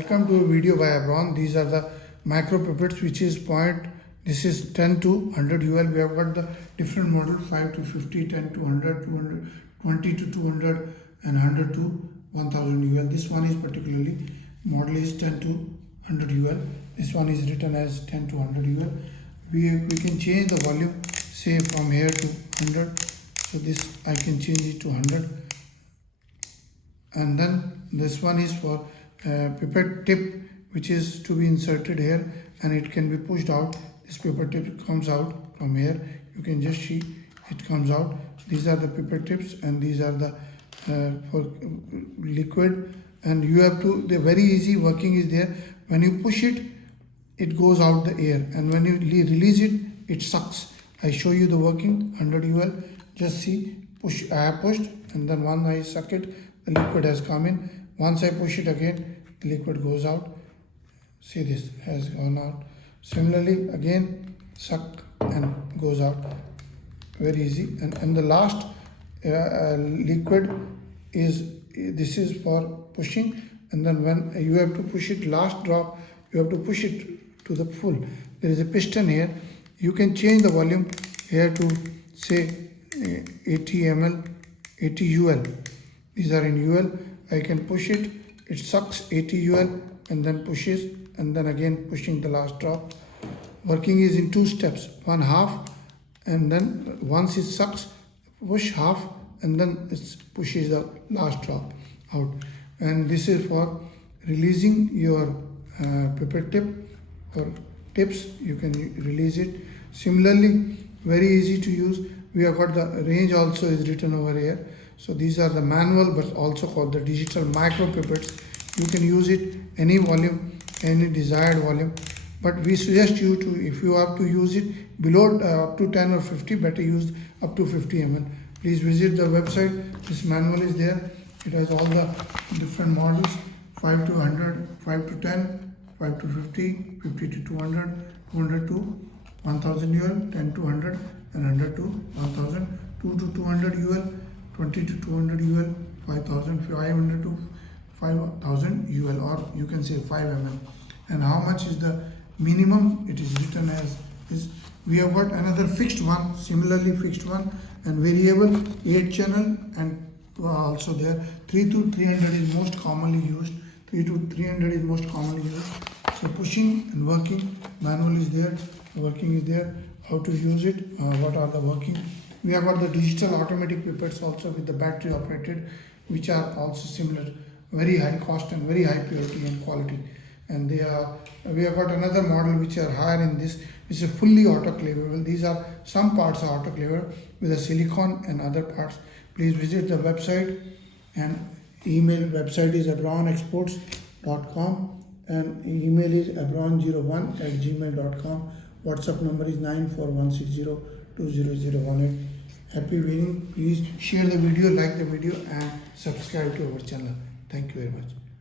Welcome to a video by Abron. These are the micropipettes, which is this is 10 to 100 UL. We have got the different model 5 to 50, 10 to 100, 200, 20 to 200 and 100 to 1000 UL. This one is particularly model is 10 to 100 UL. This one is written as 10 to 100 UL. We can change the volume, say from here to 100. So this I can change it to 100. And then this one is for pipette tip, which is to be inserted here, and it can be pushed out. This pipette tip comes out from here. You can just see it comes out. These are the pipette tips, and these are the for liquid. And you have to, the very easy working is there. When you push it, it goes out the air, and when you release it, it sucks. I show you the working 100 UL. Just see, push. I have pushed, and then once I suck it, the liquid has come in. Once I push it again, the liquid goes out. See, this has gone out. Similarly, again suck and goes out. Very easy. And the last liquid is, this is for pushing, and then when you have to push it, last drop, you have to push it to the full. There is a piston here. You can change the volume here to say 80 ml, 80 UL. These are in UL. I can push it, it sucks 80 UL and then pushes, and then again pushing the last drop. Working is in two steps, one half, and then once it sucks, push half, and then it pushes the last drop out. And this is for releasing your pipette tip or tips. You can release it. Similarly, very easy to use. We have got the range also is written over here. So these are the manual, but also called the digital micropipettes. You can use it any volume, any desired volume. But we suggest you to, if you have to use it below up to 10 or 50, better use up to 50 ml. Please visit the website. This manual is there. It has all the different models: 5 to 100, 5 to 10, 5 to 50, 50 to 200, 200 to 1000 UL, 10 to 100, and 100 to 1000, 2 to 200 UL, 20 to 200 UL, 5500 to 5000 UL, or you can say 5 ml. And how much is the minimum? It is written as this. We have got another fixed one, similarly fixed one, and variable 8 channel, and also there 3 to 300 is most commonly used. 3 to 300 is most commonly used. So pushing and working manual is there, working is there, how to use it, what are the working. We have got the digital automatic pipettes also with the battery operated, which are also similar, very high cost and very high purity and quality. And they are, we have got another model which are higher in this, which is fully autoclavable. These are, some parts are autoclavable with a silicone and other parts. Please visit the website, and email website is abronexports.com, and email is abron01@gmail.com. WhatsApp number is 94160200018. Happy viewing. Please share the video, like the video, and subscribe to our channel. Thank you very much.